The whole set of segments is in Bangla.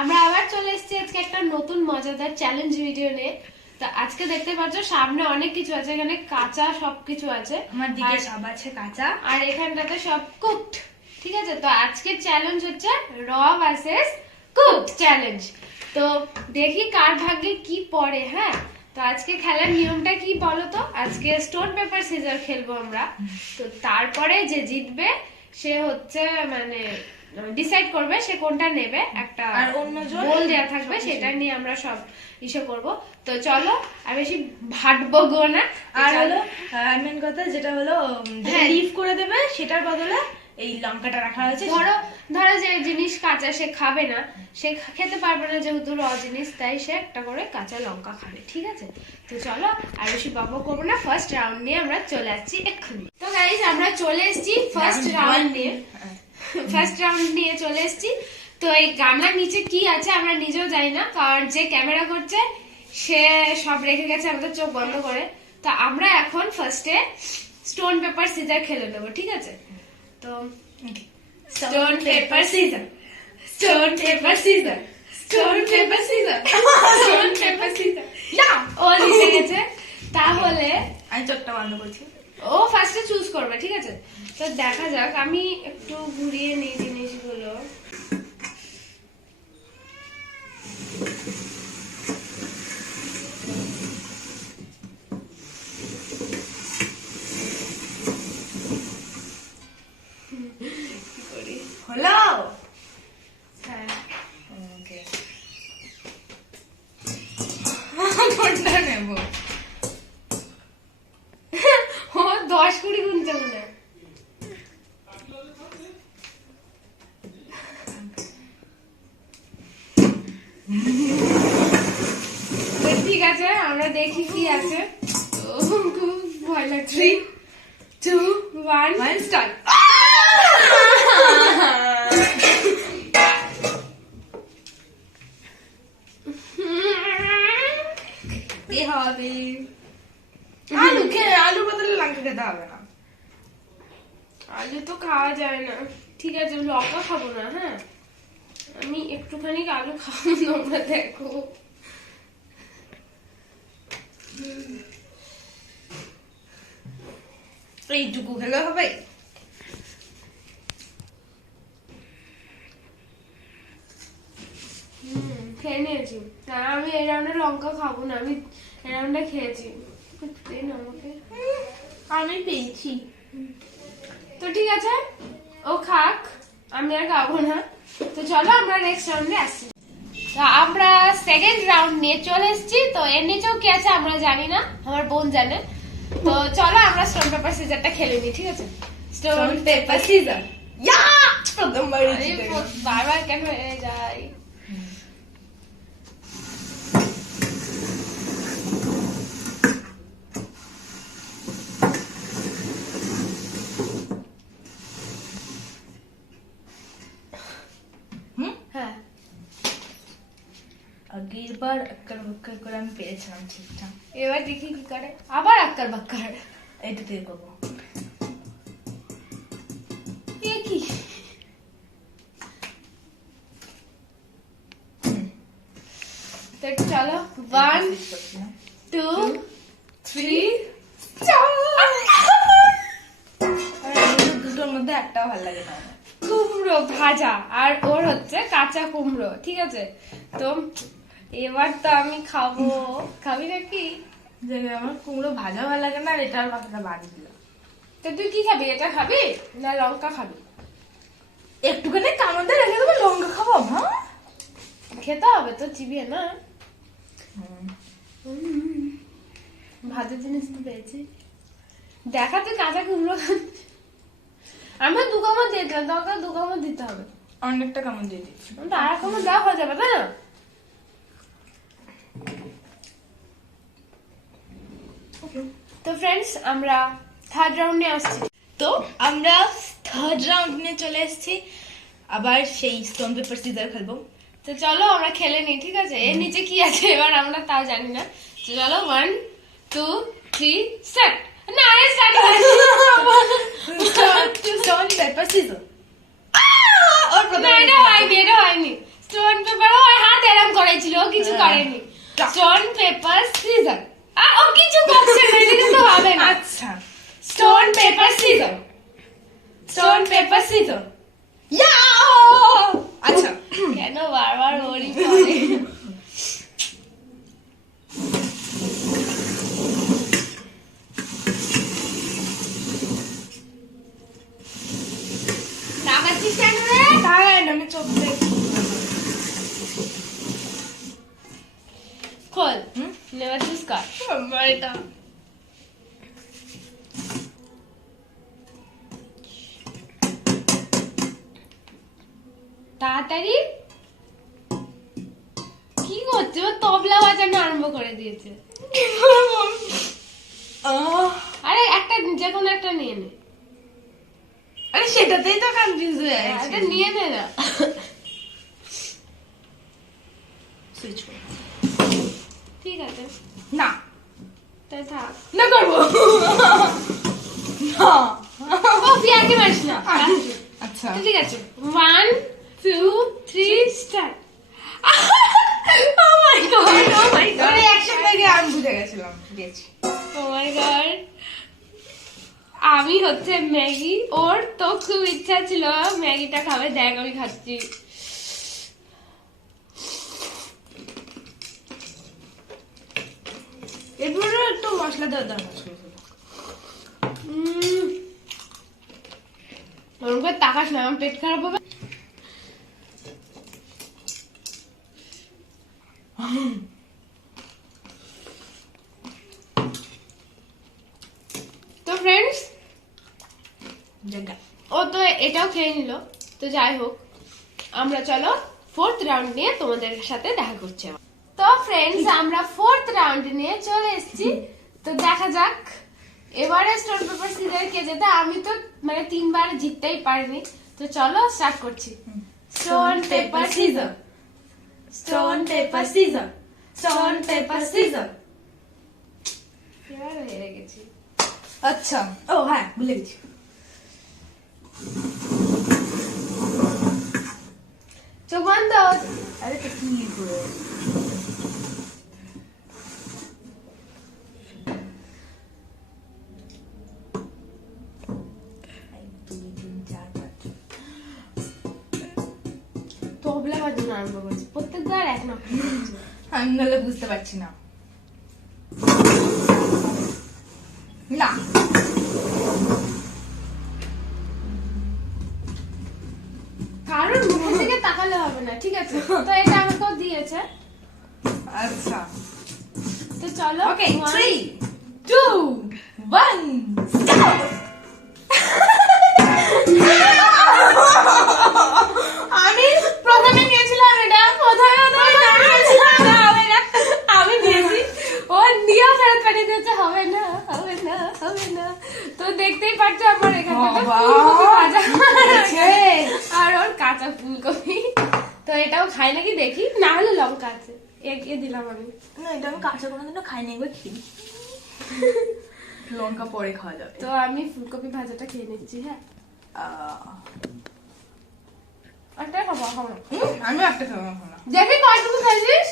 আমরা আবার চলে এসেছি আজকে একটা নতুন মজাদার চ্যালেঞ্জ ভিডিও নিয়ে। তো আজকে দেখতে পাচ্ছ সামনে অনেক কিছু আছে, এখানে কাঁচা সবকিছু আছে, আমার দিকে সব আছে কাঁচা, আর এখানটাতে সব কুকড। ঠিক আছে, তো আজকের চ্যালেঞ্জ হচ্ছে র ভার্সেস কুকড চ্যালেঞ্জ। তো দেখি কার ভাগ্যে কি পড়ে। হ্যাঁ, তো আজকে খেলার নিয়মটা কি বলো তো? আজকে স্টোন পেপার সিজার খেলবো আমরা। তো তারপরে যে জিতবে সে হচ্ছে মানে ডিসাইড করবে সে কোনটা নেবে, একটা আর অন্যজন গোল দেয়া থাকবে, সেটা নিয়ে আমরা সব ইসে করব। তো চলো, আর বেশি ভাটবো গো না। আর হলো মেন কথা যেটা হলো লিভ করে দেবে, সেটার বদলে এই লঙ্কাটা রাখা হয়েছে। ধরো যে জিনিস কাঁচা সে খাবে না, সে খেতে পারবে না যেহেতু র জিনিস, তাই সে একটা করে কাঁচা লঙ্কা খাবে। ঠিক আছে, তো চলো আর বেশি বাবা করবো না, ফার্স্ট রাউন্ড নিয়ে আমরা চলে আসছি এক্ষুনি। তো গাইস আমরা চলে এসেছি ফার্স্ট রাউন্ড নিয়ে। ফার্স্ট রাউন্ড নিয়ে চলে এসেছি। তো এই গামলার নিচে কি আছে আমরা নিজেও জানি না, কারণ যে ক্যামেরা করছে সে সব রেখে গেছে আমাদের চোখ বন্ধ করে। তো আমরা এখন ফার্স্টে স্টোন পেপার সিজার খেলে নেবো। ঠিক আছে, তো stone paper scissor, stone paper scissor, stone paper scissor, stone paper scissor. ও জিতে গেছে। তাহলে আমি চোখটা বন্ধ করছি। ও ফার্স্টে চুজ করবে। ঠিক আছে, তো দেখা যাক। আমি একটু ঘুরিয়ে নিই জিনিসগুলো। হলো হ্যাঁ, ওকে কোনটা নেব? ও 10-20 গুনছে মনে হয়। ঠিক আছে, আমরা দেখি কি আছে। খুব ভয় লাগছে। 3, 2, 1 স্টার্ট। কি হবে? আলু খেয়ে আলুর বদলে লঙ্কা খেতে হবে না। আলু তো খাওয়া যায় না। ঠিক আছে, লঙ্কা খাবো না। হ্যাঁ, আমি একটুখানি আলু খাবো, তোমরা দেখো। এইটুকু খেলে হবে? খেয়ে নিয়েছি। না, আমি এই রাউন্ডে লঙ্কা খাবো না, আমি এই রাউন্ডে খেয়েছি। দেন আমাকে। আমি পেয়েছি। তো ঠিক আছে, ও খাক, আমি আর খাবো না। তো চলো আমরা নেক্সট রাউন্ডে আসছি। তো আমরা সেকেন্ড রাউন্ড নিয়ে চলে এসেছি। তো এর নিচেও কি আছে আমরা জানি না, আমার বোন জানে। তো চলো আমরা স্টোন পেপার সিজারটা খেলে নিই। ঠিক আছে, স্টোন পেপার সিজার। প্রথমবার বারবার কেন হয়ে যায়? হ্যাঁ, আগের বার আক্কার বাক্কার করে আমি পেয়েছিলাম ঠিকঠাক। এবার দেখি কি করে। আবার আক্কার বাক্কার। এইটা দিয়ে করবো। এ কি? তো চলো 1, 2, 3 দুটোর মধ্যে একটাও ভালো লাগে না। কুমড়ো ভাজা, আর ওর হচ্ছে কাঁচা কুমড়ো। ঠিক আছে, তো এবার তো আমি খাবো। খাবি নাকি? যে আমার কুমড়ো ভাজা ভালো লাগে না, আর এটার মাথাটা বাড়ি দিল। তো তুই কি খাবি? এটা খাবি না লঙ্কা খাবি? একটুখানি কামড়ে রেখে দেবো, লঙ্কা খাবো। হ্যাঁ, খেতে হবে তো, চিবিয়ে না। ভাজা জিনিস তো পেয়েছি। দেখা তুই কাঁচা কুমড়ো খাচ্ছিস। আমার 2 কামড় দিয়ে দিলাম, তোমাকে 2 কামড় দিতে হবে। অনেকটা কামড় দিয়ে দিচ্ছি। আর কামড় দেওয়া হয়ে যাবে, তাই না? তো ফ্রেন্ডস, আমরা থার্ড রাউন্ডে আসছি। তো আমরা থার্ড রাউন্ড নিয়ে চলে এসেছি, আবার সেই স্টোন পেপার সিজার খেলবো। তো চলো আমরা খেলে নিই। ঠিক আছে, এর নিচে কি আছে এবার আমরা তাও জানি না। তো চলো 1, 2, 3 স্টার্ট। না, আরে স্টার্ট স্টোন পেপার সিজার। না, এটা হয়নি, এটা হয়নি। স্টোন পেপার হয়, হয়েছিল, ও কিছু করেনি। স্টোন পেপার সিজার, ও কিছু করছে না, এটা কিন্তু হবে না। আচ্ছা, stone paper scissor, stone paper scissor. Yeah! আচ্ছা, কেন বারবার ওরই পড়ে? তাকাচ্ছিস কেন রে? তাই না, আমি চোখ দেখি। খোল, নেভার চুজ কর। আমার এটা তাড়াতাড়ি কি করছে? ও তবলা বাজানো আরম্ভ করে দিয়েছে। আরে একটা যে কোনো একটা নিয়ে নে। আরে সেটাতেই তো কনফিউজ হয়ে যাচ্ছে। এটা নিয়ে নে না। সুইচ করে। ঠিক আছে, না, তাই থাক। না করবো না। ও পিয়াকে মারিস না। আচ্ছা, ঠিক আছে, 1 2 3 start. Oh my god, oh my god, reaction দেখে আমি বুঝে গেছিলাম। দিয়েছি। oh my god। আমি হচ্ছে ম্যাগি, ওর তো খুব ইচ্ছা ছিল ম্যাগিটা খাবে, দেখ আমি খাচ্ছি। এরপরে একটু মশলা দেওয়ার দরকার ছিল। ওরকম করে তাকাস না, আমার পেট খারাপ হবে। তো ফ্রেন্ডস, জায়গা ও তো এটাও খেয়ে নিল। তো যাই হোক, আমরা চলো 4th রাউন্ড নিয়ে তোমাদের সাথে দেখা করছি আবার। তো ফ্রেন্ডস, আমরা 4th রাউন্ড নিয়ে চলে এসেছি। তো দেখা যাক এবারে স্টোন পেপার সিজার কে জেতে। আমি তো মানে 3 বার জিততেই পারিনি। তো চলো স্টার্ট করছি। Stone paper scissor, stone paper scissor, stone paper caesar. এবার হেরে গেছি। আচ্ছা, ও হ্যাঁ, ভুলে গেছি। চোখ বন্ধ। আরে তো কি করে তবলা বাজানো আরম্ভ করছি, প্রত্যেকবার এক না। আমি নাহলে বুঝতে পারছি না। না, কারণ মুখের দিকে তাকালে হবে না, ঠিক আছে? তো এটা আমাকেও দিয়েছে। আচ্ছা, তো চলো, ওকে, 1 3 2 1 স্টার্ট। আমি প্রথমে নিয়েছিলাম এটা, আমি নিয়েছি। ও নিয়েও ফেরত পাঠিয়ে দিয়েছে, হবে না, হবে না, হবে না। তো দেখতেই পাচ্ছ আমার এখানে বাবা, ফুলকপি ভাজা আছে। আর ওর কাঁচা ফুলকপি। তো এটাও খাই নাকি দেখি, না হলে লঙ্কা আছে, এগিয়ে দিলাম আমি। না, এটা আমি কাঁচা কোনোদিনও খাইনি, একবার খেয়ে লঙ্কা পরে খাওয়া যাবে। তো আমি ফুলকপি ভাজাটা খেয়ে নিচ্ছি। হ্যাঁ, একটা খাবো, খাবো না। আমিও একটা খাবো না। দেখি কয়টুকু খাইছিস।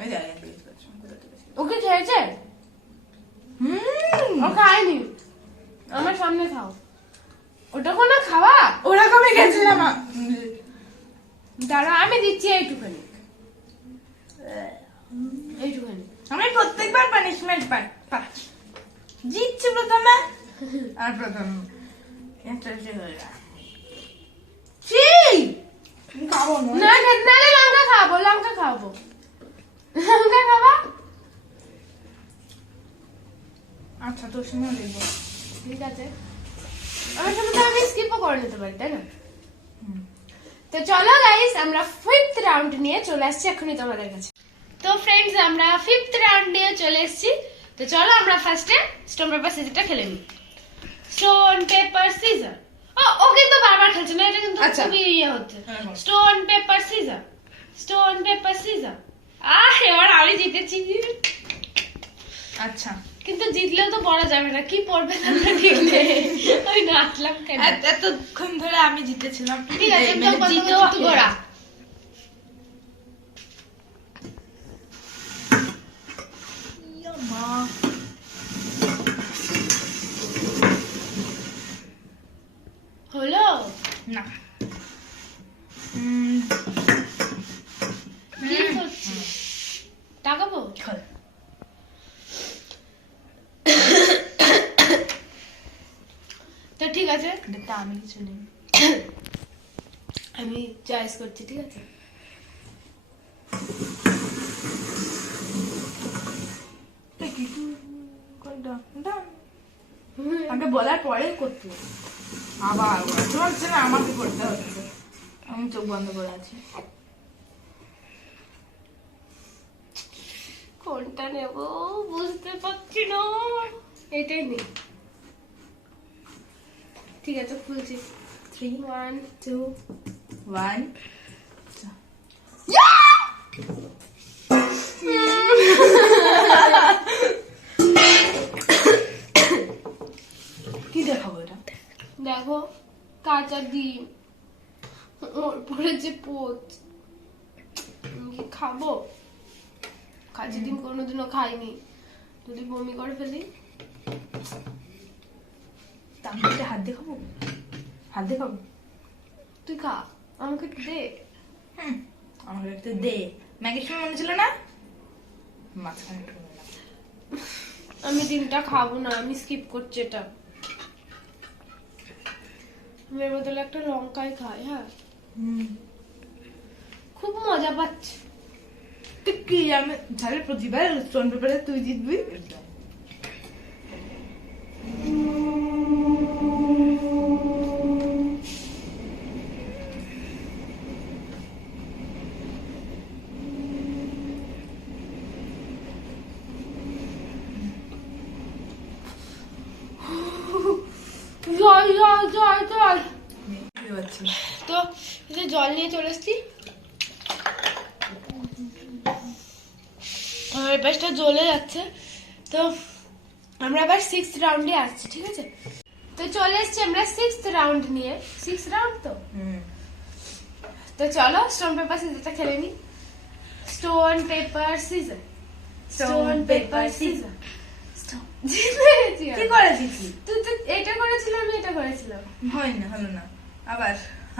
ওই জায়গায় জিজ্ঞেস করছি, কোথা থেকে এসেছে? ওকে খেয়েছে? ও খায়নি, আমার সামনে খাও। ওটা কোনো খাওয়া? ওরকমই গেছিলাম। দাঁড়া, আমি দিচ্ছি এইটুখানি, এইটুখানি। আমি প্রত্যেকবার পানিশমেন্ট পাচ্ছি। জিতছি প্রথমে আর প্রথম খাবো না, নালে লঙ্কা খাবো, লঙ্কা খাবো, লঙ্কা খাবা। আচ্ছা, তোর সঙ্গে দেখবো। ঠিক আছে, আমার সাথে তো আমি স্কিপও করে নিতে পারি, তাই না? তো চলো গাইস, আমরা 5th রাউন্ড নিয়ে চলে আসছি এখনই তোমাদের কাছে। তো ফ্রেন্ডস, আমরা 5th রাউন্ড নিয়ে চলে এসেছি। তো চলো আমরা ফার্স্টে স্টোন পেপার সিজারটা খেলে নিই। Stone paper scissor. ও কিন্তু বারবার খেলছে না, এটা কিন্তু আচ্ছা। খুবই ইয়ে হচ্ছে। Stone paper scissor, stone paper caesar. এবার আমি জিতেছি। আচ্ছা, কিন্তু জিতলেও তো পড়া যাবে না, কি পড়বে তোমরা ঠিক নেই। ওই নাচলাম কেন? এতক্ষণ ধরে আমি জিতেছিলাম। ঠিক আছে, মানে তো জিতেও কত গোড়া। হলো না কি করছিস? টাকাবো? খোল। তো ঠিক আছে, দেখতে আমি কিছু নেই। আমি চয়েস করছি, ঠিক আছে? আমাকে বলার পরে করতে আবার চলছে না, আমাকে করতে হচ্ছে। আমি চোখ বন্ধ করে আছি। কোনটা নেব বুঝতে পারছি না। এটাই নেই। ঠিক আছে, খুলছি। 3 1 2 1 কি দেখাবো এটা? দেখো, কাঁচা ডিম, ওর পরে যে পোচ। আমি কি খাবো? কাঁচা ডিম কোনোদিনও খাইনি, যদি বমি করে ফেলি। আমি এটা হাত দেখাবো, হাত দেখাবো। তুই খা, আমাকে একটু দে। আমাকে একটু দে। ম্যাগির সময় মনে ছিল না? মাঝখানে একটু মনে লাগছে। আমি ডিমটা খাবো না, আমি স্কিপ করছি এটা। আমি এর বদলে একটা লঙ্কাই খাই। হ্যাঁ, খুব মজা পাচ্ছি। তুই কি আমি ঝালের প্রতিবার স্টোন পেপারে তুই জিতবি? জল জল জল জল। কি হচ্ছে? তো এই যে জল নিয়ে চলে এসছি। আমার এই পাশটা জ্বলে যাচ্ছে। তো আমরা আবার 6th রাউন্ডে আসছি, ঠিক আছে? তো চলে এসছি আমরা 6th রাউন্ড নিয়ে। 6th রাউন্ড তো। তো চলো স্টোন পেপার সিজারটা খেলে নি। Stone paper scissor, stone paper caesar. কি করেছিস? তুই তো এটা করেছিল, আমি এটা করেছিলাম। হয় না, হলো না। আবার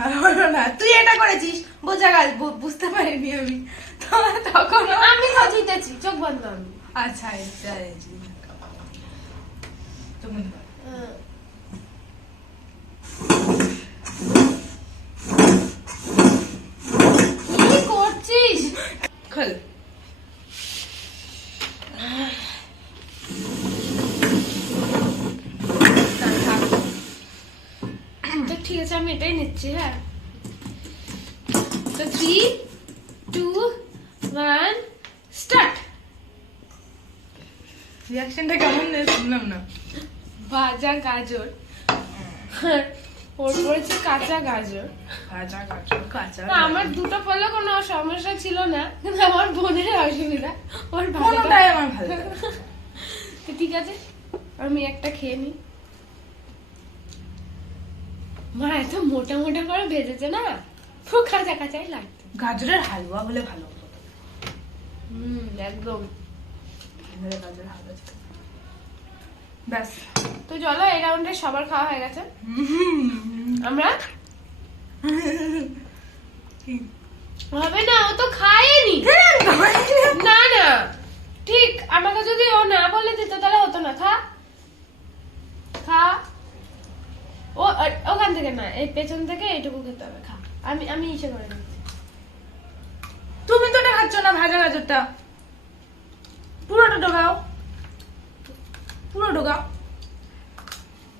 আর হলো না। তুই এটা করেছিস, বোঝা গেল, বুঝতে পারিনি আমি। তখন আমি জিতেছি, চোখ বন্ধ আমি। আচ্ছা এটা চোখ বন্ধ কর। কি করছিস? খোল। তো ঠিক আছে, আমি এটাই নিচ্ছি। হ্যাঁ, তো 3 2 1 স্টার্ট। রিঅ্যাকশনটা কেমন শুনলাম না। ভাজা গাজর, ওর পড়েছে কাঁচা গাজর। কাঁচা কাঁচা কাঁচা। না, আমার দুটো ফলে কোনো সমস্যা ছিল না, কিন্তু আমার বোনের অসুবিধা। ওর কোনটাই আমার ভালো লাগে। তো ঠিক আছে, আমি একটা খেয়ে নি। মা এত মোটা মোটা করে ভেজেছে না, খুব কাঁচা কাঁচাই লাগতো। গাজরের হালুয়া হলে ভালো হতো। একদম। গাজরের হালুয়া ছিল। ব্যাস। তো চলো, এই রাউন্ডে সবার খাওয়া হয়ে গেছে। আমরা হবে না, ও তো খায়নি। না না, ঠিক আমাকে যদি ও না বলে দিত তাহলে হতো না। খা খা। ও ওখান থেকে না, এই পেছন থেকে এইটুকু খেতে হবে। খা, আমি ইসে করে দিচ্ছি। তুমি তো এটা খাচ্ছ না, ভাজা গাজরটা। পুরোটা ঢোকাও, পুরো ঢোকাও।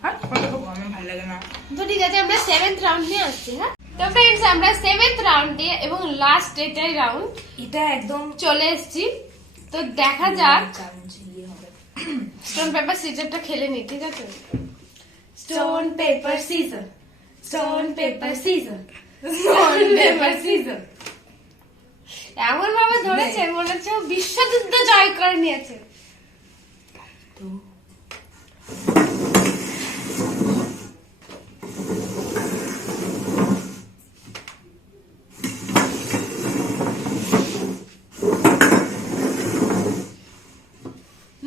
হ্যাঁ, কত আমার ভালো লাগে না। তো ঠিক আছে, আমরা 7th রাউন্ড নিয়ে আসছি। হ্যাঁ, তো ফ্রেন্ডস, আমরা 7th রাউন্ডে এবং লাস্ট এটাই রাউন্ড এটা একদম চলে এসেছি। তো দেখা যাক। ইয়ে হবে। স্টোন পেপার সিজারটা খেলে নি, ঠিক আছে? Stone paper scissor, stone paper scissor, stone paper caesar. এমন ভাবে ধরেছে মনে হচ্ছে ও বিশ্বযুদ্ধ জয় করে নিয়েছে। তো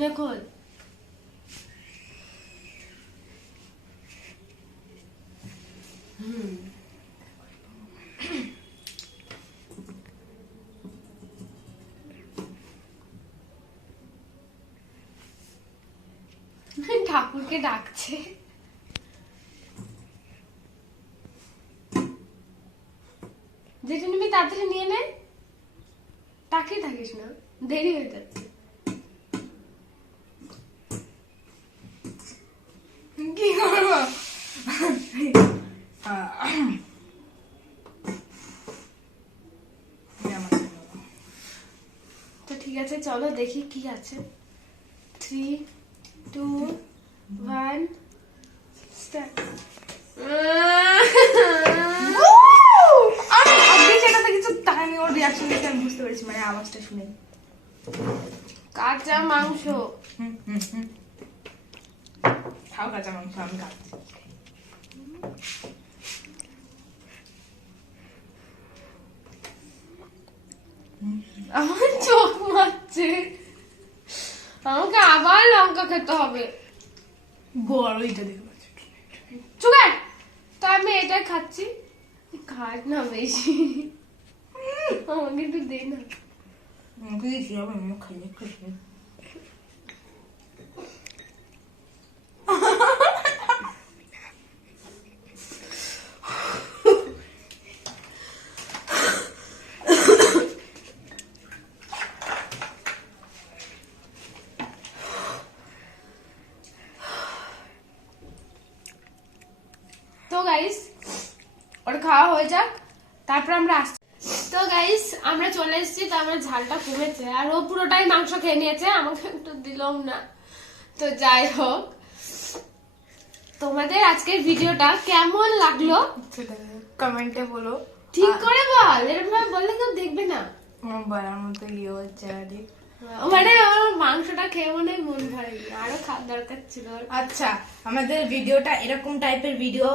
দেখো খোল। ঠাকুরকে ডাকছে। যেটা নিবি তাড়াতাড়ি নিয়ে নে, তাকিয়ে থাকিস না, দেরি হয়ে যাচ্ছে। কি করবো? তো ঠিক আছে, চলো দেখি কি আছে। 3, 2, 1 স্টার্ট। আমি ওর রিয়াকশন দেখে আমি বুঝতে পেরেছি, মানে আওয়াজটা শুনে। কাঁচা মাংস। খাও কাঁচা মাংস, আমি খাচ্ছি। আমার চোখ মারছে, আমাকে আবার লঙ্কা খেতে হবে। বড় এটা দেখে পাচ্ছি। চুকার, তো আমি এটাই খাচ্ছি। খাস না বেশি, আমাকে একটু দে না। তো গাইস, ওর খাওয়া হয়ে যাক, তারপর আমরা আসছি। তো গাইস, আমরা চলে এসেছি, তো আমার ঝালটা কমেছে, আর ও পুরোটাই মাংস খেয়ে নিয়েছে, আমাকে একটু দিলাম না। তো যাই হোক, তোমাদের আজকের ভিডিওটা কেমন লাগলো কমেন্টে বলো। ঠিক করে বল, এরকম ভাবে বললে কেউ দেখবে না। বলার মতো ইয়ে হচ্ছে আর কি। মানে আমার মাংসটা খেয়ে মনে হয় মন ভরে, আরো খাওয়ার দরকার ছিল। আচ্ছা, আমাদের ভিডিওটা এরকম টাইপের ভিডিও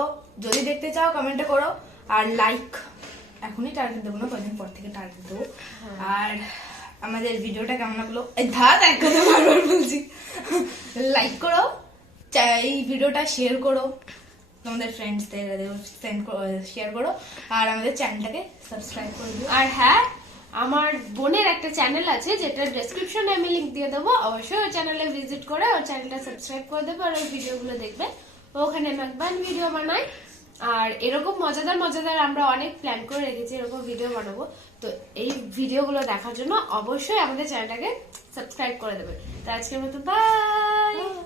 যদি দেখতে চাও কমেন্টে করো, আর লাইক এখনই টার্গেট দেবো না, কদিন পর থেকে টার্গেট দেবো। আর আমাদের ভিডিওটা কেমন লাগলো, এক কথা বারবার বলছি, লাইক করো, এই ভিডিওটা শেয়ার করো তোমাদের ফ্রেন্ডসদের, শেয়ার করো, আর আমাদের চ্যানেলটাকে সাবস্ক্রাইব করে দিও। আর হ্যাঁ, আমার বোনের একটা চ্যানেল আছে, যেটা ডেসক্রিপশনে আমি লিংক দিয়ে দেবো, অবশ্যই ওর চ্যানেলে ভিজিট করে ওর চ্যানেলটা সাবস্ক্রাইব করে দেবে, আর ওর ভিডিওগুলো দেখবে। ওখানে ম্যাকবান ভিডিও বানাই, আর এরকম মজাদার মজাদার আমরা অনেক প্ল্যান করে রেখেছি, এরকম ভিডিও বানাবো। তো এই ভিডিওগুলো দেখার জন্য অবশ্যই আমাদের চ্যানেলটাকে সাবস্ক্রাইব করে দেবে। তো আজকের মতো বাই।